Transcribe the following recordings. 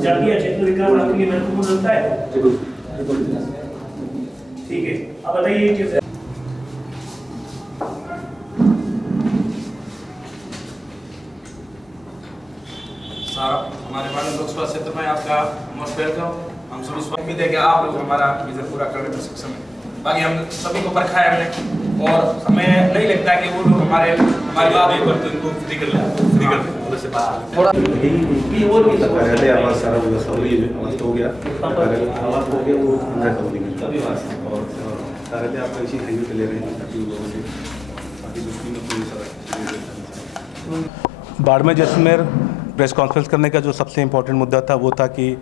जातीय क्षेत्र विकास आपके लिए महत्वपूर्ण होता है? ठीक है, अब बताइए किस हमारे माननीय लोकसभा क्षेत्र में आपका मोस्ट वेलकम। हम सभी उम्मीद है कि आप लोग हमारा विजन पूरा करने में सक्षम है। बाकी हम सभी को परखा है हमने, और हमें नहीं लगता कि वो लोग हमारी बात नहीं करते, उनको फ्री कर ले से बात थोड़ा कार्यालय आवास सारा व्यवस्था हो रही है, आवास हो गया, आवास हो गया, वो और कार्यालय आपका इसी हाईवे पे ले रहे हैं ताकि लोगों से बाकी बाड़मेर जैसलमेर प्रेस कॉन्फ्रेंस करने का जो सबसे इम्पोर्टेंट मुद्दा था वो था कि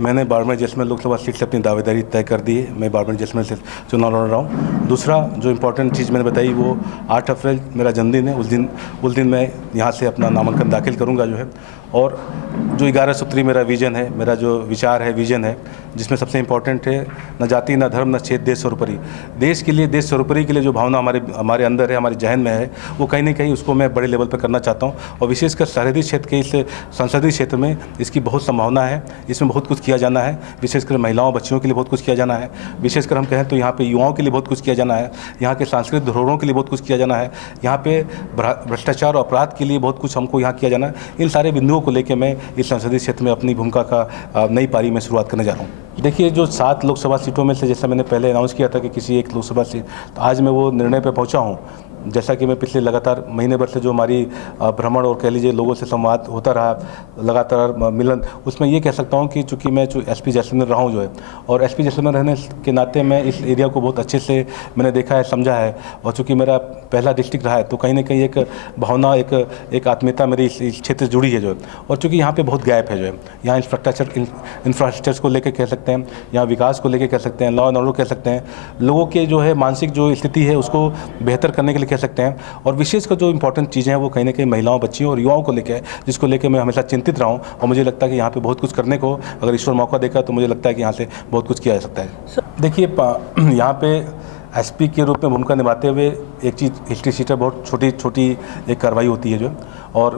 मैंने बाड़मेर जैसलमेर लोकसभा सीट से अपनी दावेदारी तय कर दी है। मैं बाड़मेर जैसलमेर से चुनाव लड़ रहा हूँ। दूसरा जो इम्पोर्टेंट चीज़ मैंने बताई वो 8 अप्रैल मेरा जन्मदिन है। उस दिन मैं यहाँ से अपना नामांकन दाखिल करूँगा जो है। और जो 11 सूत्री मेरा विजन है, मेरा जो विचार है, विजन है, जिसमें सबसे इम्पोर्टेंट है न जाति न धर्म न क्षेत्र, देश सर्वोपरि। देश के लिए, देश सर्वोपरि के लिए जो भावना हमारे अंदर है, हमारे जहन में है, वो कहीं ना कहीं उसको मैं बड़े लेवल पर करना चाहता हूँ। और विशेषकर सरहदी क्षेत्र के इस संसदीय क्षेत्र में इसकी बहुत संभावना है। इसमें बहुत कुछ किया जाना है, विशेषकर महिलाओं बच्चियों के लिए बहुत कुछ किया जाना है। विशेषकर हम कहें तो यहाँ पे युवाओं के लिए बहुत कुछ किया जाना है। यहाँ के सांस्कृतिक धरोहरों के लिए बहुत कुछ किया जाना है। यहाँ पे भ्रष्टाचार और अपराध के लिए बहुत कुछ हमको यहाँ किया जाना है। इन सारे बिंदुओं को लेकर मैं इस संसदीय क्षेत्र में अपनी भूमिका का नई पारी में शुरुआत करने जा रहा हूँ। देखिए, जो 7 लोकसभा सीटों में से, जैसा मैंने पहले अनाउंस किया था कि किसी एक लोकसभा सीट, तो आज मैं वो निर्णय पर पहुँचा हूँ। जैसा कि मैं पिछले लगातार महीने भर से जो हमारी भ्रमण और कह लीजिए लोगों से संवाद होता रहा, लगातार मिलन, उसमें ये कह सकता हूँ कि चूँकि मैं एसपी जैसलमेर रहा हूँ जो है, और एसपी जैसलमेर रहने के नाते मैं इस एरिया को बहुत अच्छे से मैंने देखा है, समझा है। और चूँकि मेरा पहला डिस्ट्रिक्ट रहा है तो कहीं ना कहीं एक भावना, एक आत्मीयता मेरी इस क्षेत्र से जुड़ी है जो है। और चूँकि यहाँ पे बहुत गैप है जो है, यहाँ इंफ्रास्ट्रक्चर को लेकर कह सकते हैं, यहाँ विकास को लेकर कह सकते हैं, लॉ एंड ऑर्डर कह सकते हैं, लोगों के जो है मानसिक जो स्थिति है उसको बेहतर करने के लिए कह सकते हैं। और विशेषकर जो इंपॉर्टेंट चीज़ें हैं वो कहीं ना कहीं महिलाओं, बच्चियों और युवाओं को लेकर है, जिसको लेकर मैं हमेशा चिंतित रहा हूँ। और मुझे लगता है कि यहाँ पे बहुत कुछ करने को अगर ईश्वर मौका देगा तो मुझे लगता है कि यहाँ से बहुत कुछ किया जा सकता है। देखिए, यहाँ पे एसपी के रूप में भूमिका निभाते हुए एक चीज़, हिस्ट्री शीटर बहुत छोटी एक कार्रवाई होती है जो, और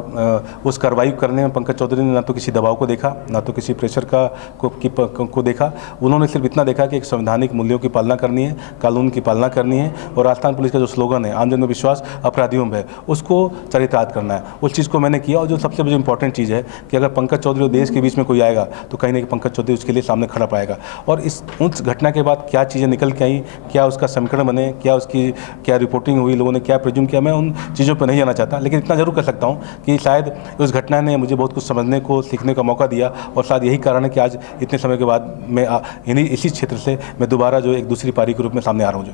उस कार्रवाई करने में पंकज चौधरी ने ना तो किसी दबाव को देखा, ना तो किसी प्रेशर को देखा। उन्होंने सिर्फ इतना देखा कि एक संवैधानिक मूल्यों की पालना करनी है, कानून की पालना करनी है, और राजस्थान पुलिस का जो स्लोगन है आम जन में विश्वास अपराधियों में, उसको चरितार्थ करना है। उस चीज़ को मैंने किया। और जो सबसे बड़ी इंपॉर्टेंट चीज़ है कि अगर पंकज चौधरी और देश के बीच में कोई आएगा तो कहीं ना कहीं पंकज चौधरी उसके लिए सामने खड़ा पाएगा। और उस घटना के बाद क्या चीज़ें निकल के आई, क्या उसका समीकरण बने, क्या रिपोर्टिंग हुई, लोगों ने क्या प्रेज्यूम किया, मैं उन चीज़ों पर नहीं जाना चाहता। लेकिन इतना जरूर कर सकता हूँ कि शायद उस घटना ने मुझे बहुत कुछ समझने को, सीखने का मौका दिया। और शायद यही कारण है कि आज इतने समय के बाद मैं इसी क्षेत्र से मैं दोबारा जो एक दूसरी पारी के रूप में सामने आ रहा हूँ। जो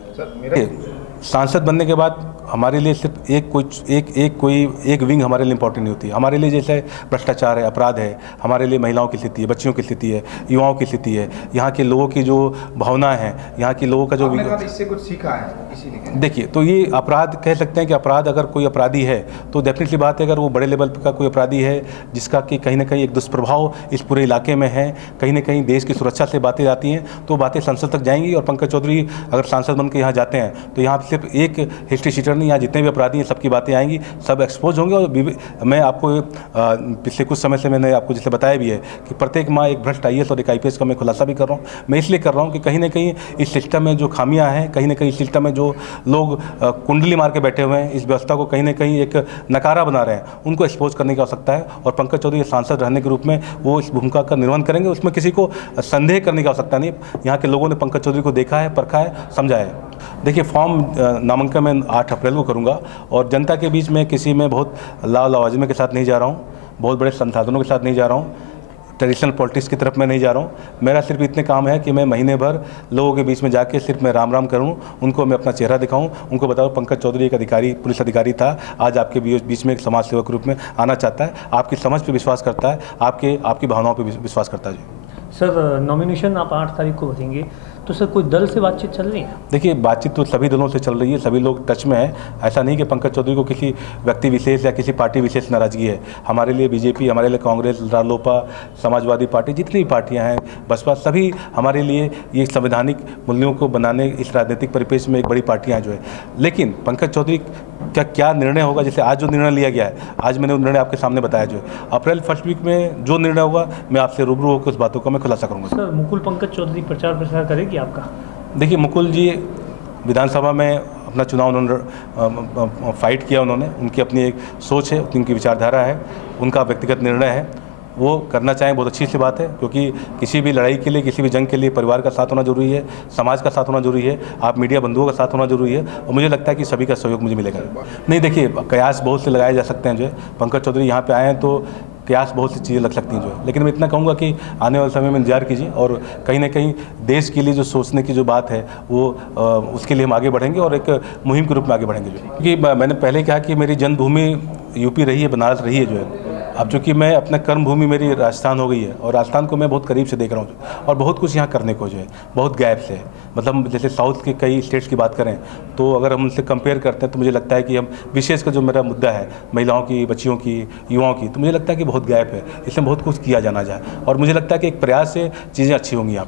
सांसद बनने के बाद हमारे लिए सिर्फ एक विंग हमारे लिए इंपॉर्टेंट नहीं होती। हमारे लिए जैसे भ्रष्टाचार है, अपराध है, हमारे लिए महिलाओं की स्थिति है, बच्चियों की स्थिति है, युवाओं की स्थिति है, यहाँ के लोगों की जो भावनाएं हैं, यहाँ के लोगों का जो इससे कुछ सीखा है इसीलिए। देखिए, तो ये अपराध कह सकते हैं कि अपराध, अगर कोई अपराधी है तो डेफिनेटली बात है, अगर वो बड़े लेवल का कोई अपराधी है जिसका कि कहीं ना कहीं एक दुष्प्रभाव इस पूरे इलाके में है, कहीं ना कहीं देश की सुरक्षा से बातें आती हैं, तो बातें संसद तक जाएंगी। और पंकज चौधरी अगर सांसद बन के यहाँ जाते हैं तो यहाँ सिर्फ एक हिस्ट्री शीटर नहीं, यहाँ जितने भी अपराधी हैं सबकी बातें आएंगी, सब एक्सपोज होंगे। और मैं आपको पिछले कुछ समय से मैंने आपको जैसे बताया भी है कि प्रत्येक माह एक भ्रष्ट IAS और एक IPS का मैं खुलासा भी कर रहा हूँ। मैं इसलिए कर रहा हूँ कि कहीं ना कहीं इस सिस्टम में जो खामियां हैं, कहीं ना कहीं इस सिस्टम में जो लोग कुंडली मार के बैठे हुए हैं, इस व्यवस्था को कहीं ना कहीं एक नकारा बना रहे हैं, उनको एक्सपोज करने की आवश्यकता है। और पंकज चौधरी सांसद रहने के रूप में वो इस भूमिका का निर्वहन करेंगे, उसमें किसी को संदेह करने की आवश्यकता नहीं। यहाँ के लोगों ने पंकज चौधरी को देखा है, परखा है, समझा है। देखिए, फॉर्म नामांकन मैं 8 अप्रैल को करूँगा, और जनता के बीच में किसी में बहुत लावाजमे के साथ नहीं जा रहा हूँ, बहुत बड़े संसाधनों के साथ नहीं जा रहा हूँ, ट्रेडिशनल पॉलिटिक्स की तरफ मैं नहीं जा रहा हूँ। मेरा सिर्फ इतने काम है कि मैं महीने भर लोगों के बीच में जाके सिर्फ मैं राम राम करूँ, उनको मैं अपना चेहरा दिखाऊँ, उनको बताऊँ पंकज चौधरी एक अधिकारी, पुलिस अधिकारी था, आज आपके बीच में एक समाज सेवक रूप में आना चाहता है, आपकी समझ पे विश्वास करता है, आपकी भावनाओं पे विश्वास करता है। जी सर, नॉमिनेशन आप 8 तारीख को भरेंगे, तो सर कोई दल से बातचीत चल रही है? देखिए, बातचीत तो सभी दलों से चल रही है, सभी लोग टच में हैं। ऐसा नहीं कि पंकज चौधरी को किसी व्यक्ति विशेष या किसी पार्टी विशेष नाराजगी है। हमारे लिए बीजेपी, हमारे लिए कांग्रेस, रालोपा, समाजवादी पार्टी, जितनी भी पार्टियां हैं, बसपा, सभी हमारे लिए ये संवैधानिक मूल्यों को बनाने इस राजनीतिक परिपेक्ष में एक बड़ी पार्टियां जो है। लेकिन पंकज चौधरी का क्या निर्णय होगा, जैसे आज जो निर्णय लिया गया है, आज मैंने वो निर्णय आपके सामने बताया जो है। अप्रैल फर्स्ट वीक में जो निर्णय होगा, मैं आपसे रूबरू होकर उस बातों का मैं खुलासा करूँगा। सर मुकुल पंकज चौधरी प्रचार प्रसार करेगी आपका? देखिए, मुकुल जी विधानसभा में अपना चुनाव उन्होंने फाइट किया, उन्होंने, उनकी अपनी एक सोच है, उनकी विचारधारा है, उनका व्यक्तिगत निर्णय है, वो करना चाहें बहुत अच्छी सी बात है। क्योंकि किसी भी लड़ाई के लिए, किसी भी जंग के लिए परिवार का साथ होना जरूरी है, समाज का साथ होना जरूरी है, आप मीडिया बंधुओं का साथ होना जरूरी है, और मुझे लगता है कि सभी का सहयोग मुझे मिलेगा। नहीं, देखिए, कयास बहुत से लगाए जा सकते हैं जो है। पंकज चौधरी यहाँ पे आए हैं तो कयास बहुत सी चीज़ें लग सकती हैं जो है, लेकिन मैं इतना कहूँगा कि आने वाले समय में इंतजार कीजिए, और कहीं ना कहीं देश के लिए जो सोचने की जो बात है वो उसके लिए हम आगे बढ़ेंगे और एक मुहिम के रूप में आगे बढ़ेंगे जो। क्योंकि मैंने पहले कहा कि मेरी जन्मभूमि यूपी रही है, बनारस रही है जो है। अब चूँकि मैं अपना कर्मभूमि मेरी राजस्थान हो गई है, और राजस्थान को मैं बहुत करीब से देख रहा हूँ, और बहुत कुछ यहाँ करने को जो है, बहुत गैप्स है। मतलब जैसे साउथ के कई स्टेट्स की बात करें तो अगर हम उनसे कंपेयर करते हैं तो मुझे लगता है कि हम विशेषकर जो मेरा मुद्दा है महिलाओं की, बच्चियों की, युवाओं की, तो मुझे लगता है कि बहुत गैप है, इसमें बहुत कुछ किया जाना चाहिए, और मुझे लगता है कि एक प्रयास से चीज़ें अच्छी होंगी यहाँ।